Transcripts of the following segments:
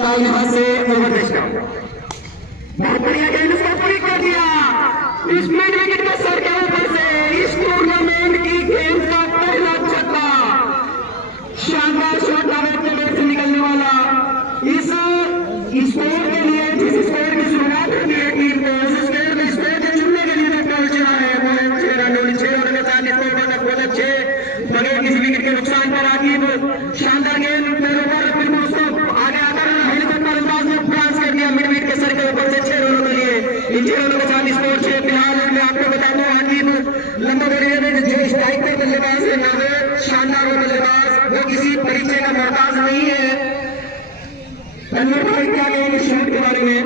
यहाँ से ओवर बहुत बढ़िया गेंद उसको पूरी कर दिया। इस मिड विकेट के सर के ऊपर से इस टूर्नामेंट की गेंद का पहला छक्का, शानदार शॉट नावेद के बैट से निकलने वाला। इस स्कोर के लिए, जिस स्कोर की शुरुआत होती है टीम को, उस स्कोर में स्कोर के चुनने के लिए जो पहुंच रहा है वो है 6 रनों के साथ स्कोर बनकर बहुत अच्छे बगैर किसी विकेट के नुकसान पर आकिब शानदार गेंद पैरों पर बिल्कुल उसको आगे आकर हेलीकॉप्टर अंदाज में फ्रांस कर दिया मिड विकेट के सर के ऊपर से 6 रनों के लिए। इन 6 रनों के साथ स्कोर 6। फिलहाल मैं आपको बता दूं आकिब लंबा बल्ले में जो स्ट्राइक पर बल्लेबाज है नावेद, शानदार वो बल्लेबाज, वो किसी परिचय का मोहताज नहीं है। भाई क्या कहेंगे शॉट के बारे में?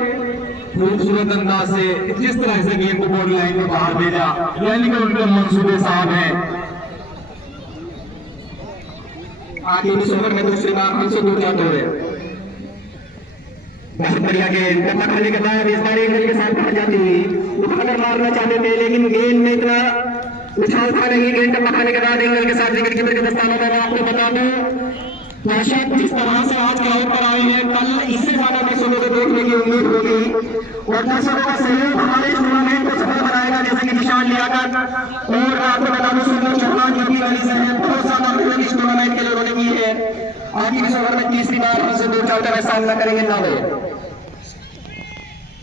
खूबसूरत अंदाज से जिस तरह से गेंद को बॉडी लाइन में बाहर भेजा, यानी कि उनके मंसूबे साहब हैं। आखिर इस ओवर में दूसरी बार हमसे दूर जाते हुए बहुत बढ़िया गेंद टप्पा खाने के बाद इस बार एंगल के साथ पहुंच जाती, उठाकर मारना चाहते थे लेकिन गेंद में इतना उछाल था नहीं। गेंद टप्पा खाने के बाद एंगल के साथ विकेट कीपर के दस्तानों में आपको बता दूं दर्शक जिस तरह से आज ग्राउंड पर आए हैं, कल इससे ज्यादा दर्शकों को देखने की उम्मीद होगी और दर्शकों का सहयोग हमारे टूर्नामेंट को सफल बनाएगा। जैसे कि निशान लियाकत और आपको बता दूं सुनील चौहान यूपी वाली से हैं, बहुत ज्यादा मेहनत इस टूर्नामेंट के लिए उन्होंने की है। आगे इस ओवर में तीसरी बार हमसे दूर चलते हुए सामना करेंगे नावेद।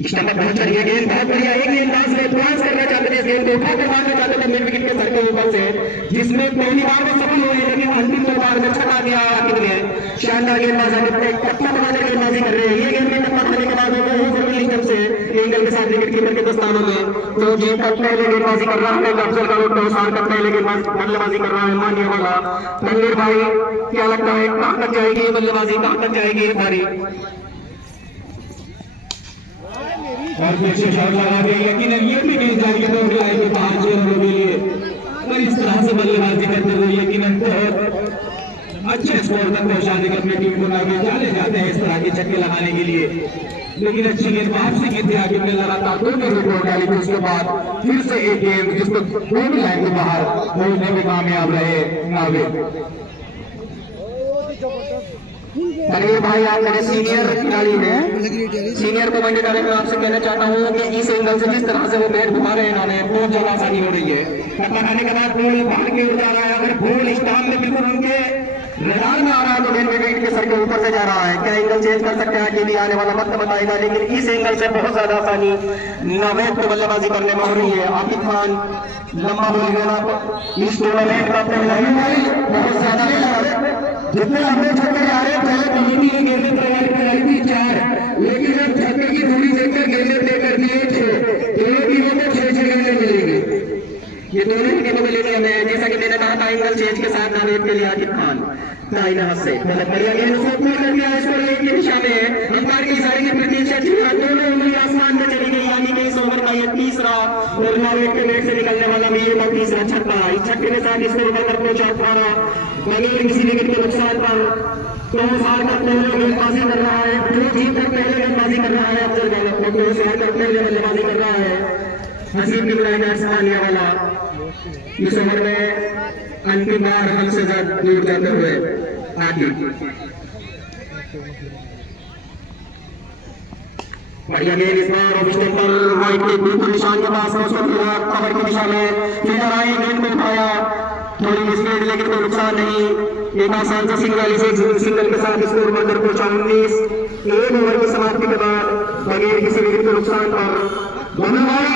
इस टाइम बहुत बढ़िया गेंद, बहुत बढ़िया एक गेंदबाज ने प्रयास करना चाहते थे, इस गेंद को उठाकर मारना चाहते थे मिड विकेट के सर के ऊपर से, जिसमें पहली बार में सफल हुए लेकिन अंतिम 2 बार में छक्का दिया आखिर में। शानदार गेंदबाज टप्पा बनाने गेंदबाजी कर रहे हैं। ये गेंद में टप्पा खाने के बाद स्टंप से एंगल के साथ विकेट कीपर के दस्तानों में तो जी तक पहले गेंदबाजी कर रहा है अफजल का रोड सार का पहले बल्लेबाजी कर रहा है मानिए वाला तनवीर भाई। क्या लगता है कहां तक जाएगी बल्लेबाजी, कहां तक जाएगी ये बारी? और फिर से शॉट लगा के यकीनन ये भी गेंद जाएगी बॉडी लाइन के बाहर 6 रनों के लिए। और इस तरह से बल्लेबाजी करते हुए यकीनन बहुत अच्छे स्कोर तक पहुंचाने के अपनी टीम को आगे जाने जाते हैं इस तरह के छक्के लगाने के लिए। लेकिन अच्छी गेंद वापसी की थी, आगे में लगातार 2 विकेट डाली थी, उसके बाद फिर से एक गेंद जिसको बॉडी लाइन के बाहर पहुंचने में कामयाब रहे नावेद। तनवीर भाई आप मेरे सीनियर खिलाड़ी हैं, सीनियर कमेंटेटर है, मैं आपसे कहना चाहता हूँ कि इस एंगल से जिस तरह से वो बैट घुमा रहे हैं इन्होंने बहुत ज्यादा आसानी हो रही है। टप्पा खाने के बाद बॉल बाहर की ओर जा रहा है, अगर बॉल स्टाम्प में बिल्कुल उनके रडार में आ रहा है तो गेंद विकेट के सर के ऊपर से जा रहा है। क्या एंगल चेंज कर सकते हैं कि आने वाला वक्त बताएगा, लेकिन इस एंगल से बहुत ज्यादा आसानी नावेद को बल्लेबाजी करने में हो रही है। आकिब खान लंबा बोलेगा इस टूर्नामेंट का पहला ही बहुत ज्यादा जितने लंबे छक्के जा रहे हैं पहले कमेटी ने गेंदें प्रोवाइड कराई थी 4, लेकिन जब छक्के की दूरी देखकर गेंदें तय कर दी 6, दोनों टीमों को 6 गेंदें मिलेंगी। ये दोनों टीमों में लेने में जैसा कि मैंने कहा था एंगल चेंज के साथ नावेद के लिए आकिब खान दाहिने हाथ से बहुत बढ़िया गेंद उसको पूर्ण कर दिया। इसको एक की दिशा में अंपायर की इशारे की प्रतीक्षा दोनों उंगली आसमान में चली गई, यानी कि इस ओवर का ये तीसरा और नावेद के नेट से निकलने वाला भी ये तीसरा छक्का। इस छक्के के साथ इसको ऊपर पहुंचा 18 बगैर किसी विकेट के नुकसान पर 2 साल तक पहले गेंदबाजी कर रहा है, जो जीत तक पहले गेंदबाजी कर रहा है अफजल का 2 साल तक पहले बल्लेबाजी कर रहा है हसीब इब्राहिम आसमानिया वाला। इस ओवर में अंतिम बार हमसे ज्यादा दूर जाते हुए आकिब। बढ़िया गेंद इस बार ऑफ स्टंप पर वाइट के बिल्कुल निशान के पास उसको कवर की दिशा में फील्डर आए, गेंद को उठाया, थोड़ी मिसफील्ड लेकिन कोई नुकसान नहीं। एक आसान सा सिंगल के साथ स्कोर बढ़कर पहुंचा 19। 1 ओवर की समाप्ति के बाद बगैर किसी विकेट के नुकसान पर दोनों भाई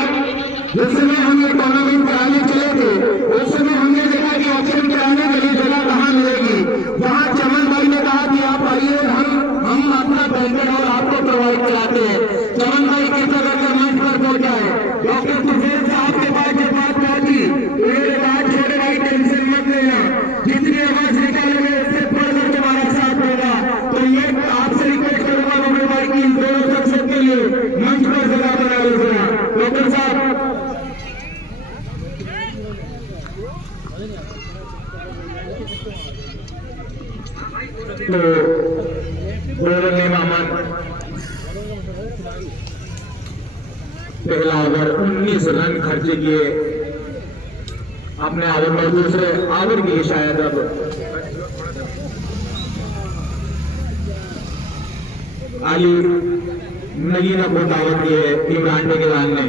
जिस समय हम ये टूर्नामेंट कराने चले थे उस समय हमने देखा कि ऑप्शन कराने के लिए जगह कहाँ मिलेगी। जहाँ चमन भाई ने कहा कि आप आइए हम अपना बैंकर और आपको प्रोवाइड कराते हैं। चमन भाई कृपया करके मंच पर पहुंचा है। डॉक्टर तुफेल साहब के पास जब बात पहुंची उन्होंने कहा छोटे भाई टेंशन मत लेना, जितनी आवाज निकालेंगे उससे बढ़कर तुम्हारा साथ होगा। तो ये आपसे रिक्वेस्ट करूंगा डॉक्टर भाई की दोनों शख्सियत के लिए मंच पर जगह बना लीजिएगा। डॉक्टर साहब तो बॉलर ने मामन पहला ओवर 19 रन खर्च किए अपने ओवर में, दूसरे ओवर की शायद अब अली नगीना को दावत दी है इमरान टेकेवाल ने।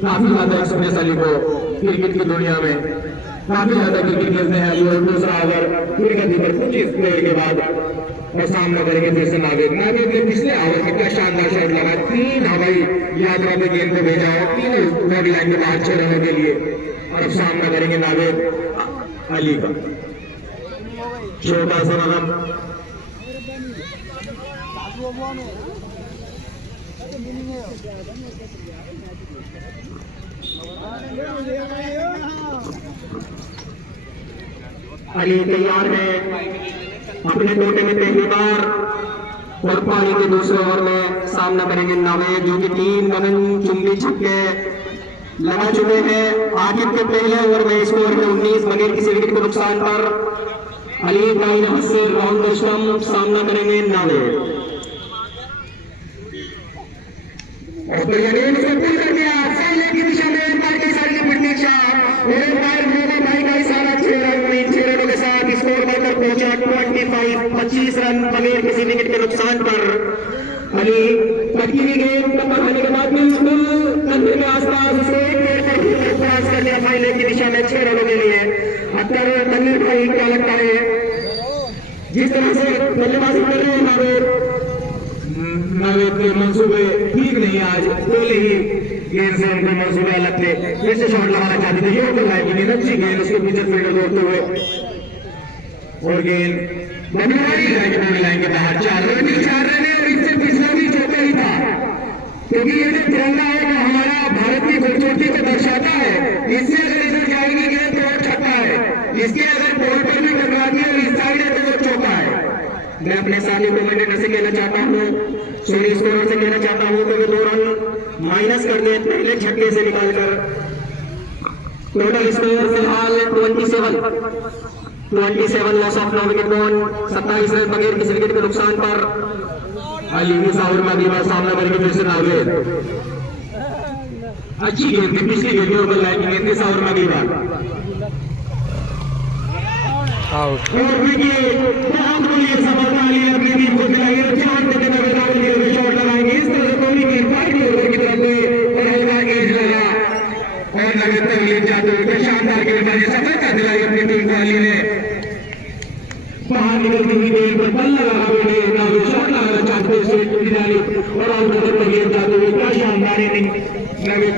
काफी ज्यादा एक्सपीरियंस अली को क्रिकेट की दुनिया में, काफी ज्यादा क्रिकेट खेलते हैं अली। और दूसरा ओवर फिर गति पर 25 प्लेयर के बाद और सामना करेंगे फिर से नावेद। नावेद ने पिछले ओवर में क्या शानदार शॉट लगा, 3 हवाई यात्रा पे गेंद को भेजा है, 3 बॉडी लाइन के बाहर 6 रनों के लिए। और अब सामना करेंगे नावेद अली का। छोटा सा रन अली तैयार है अपने टोटे में पहली बार। और पारी के दूसरे ओवर में सामना करेंगे नावेद, जो कि 3 रन चुंबी छक्के लगा चुके हैं। आखिर के पहले ओवर में स्कोर है 19 बगैर किसी विकेट के नुकसान पर। अली भाई से राउंड द स्टंप सामना करेंगे नावेद। और तो ये गेंद से पुल कर दिया साइले की दिशा में, एक बार की साइड की प्रतीक्षा और एक बार मोगा भाई का इशारा 6 रनों के साथ स्कोर बढ़कर पहुंचा 25 रन बगैर किसी विकेट के नुकसान पर। अली कटकी की गेंद टप्पा खाने के बाद बिल्कुल कंधे में आसपास उसे एक मिनट पर क्रॉस कर दिया फाइनल की दिशा में 6 रनों के लिए। अक्तर तन्वीर भाई क्या लगता है जिस तरह से बल्लेबाजी कर रहे हैं नावेद के मंसूबे ठीक नहीं, आज पहले ही गेंद से उनके मंसूबे अलग थे, फिर से शॉट लगाना चाहते थे, ये लाइन की अच्छी गेंद उसके पीछे फील्डर दौड़ते हुए और गेंद बड़ी लाइन के बाहर 4 रन है। और इससे पिछला भी चौका ही था, क्योंकि ये जो तिरंगा है वो हमारा भारत की खूबसूरती को दर्शाता है। इससे अगर इधर जाएगी गेंद तो और छक्का है, इसके अगर बॉल पर भी टकराती है और इस साइड है तो वो चौका है। मैं अपने साथी कमेंटेटर से कहना चाहता हूँ, सॉरी स्कोरर से कहना चाहता हूँ कि 2 रन माइनस कर दे पहले छक्के से निकालकर। टोटल स्कोर फिलहाल 27 loss of 9 wicket ball, 27 run बगैर किसी विकेट के नुकसान पर। अली इस ओवर में अगली बार सामना करेंगे फिर से नावेद। अच्छी गेंद थी पिछली गेंद और बल्ला की गेंद इस ओवर में अगली बार आउट। और बहुत बड़ी सफलता ली अपनी टीम को दिलाई है। 4 विकेट में शॉट लगाएंगे इस तरह से कोहली की 5 ओवर की तरफ और हल्का एज लगा और लगातार ले जाते हुए शानदार गेंदबाजी सफलता दिलाई अपनी टीम को। अली ने बाहर निकलती हुई गेंद पर बल्ला लगा हुए नावेद शॉट लगाना चाहते थे और आउट जाते हुए क्या शानदार इनिंग नावेद।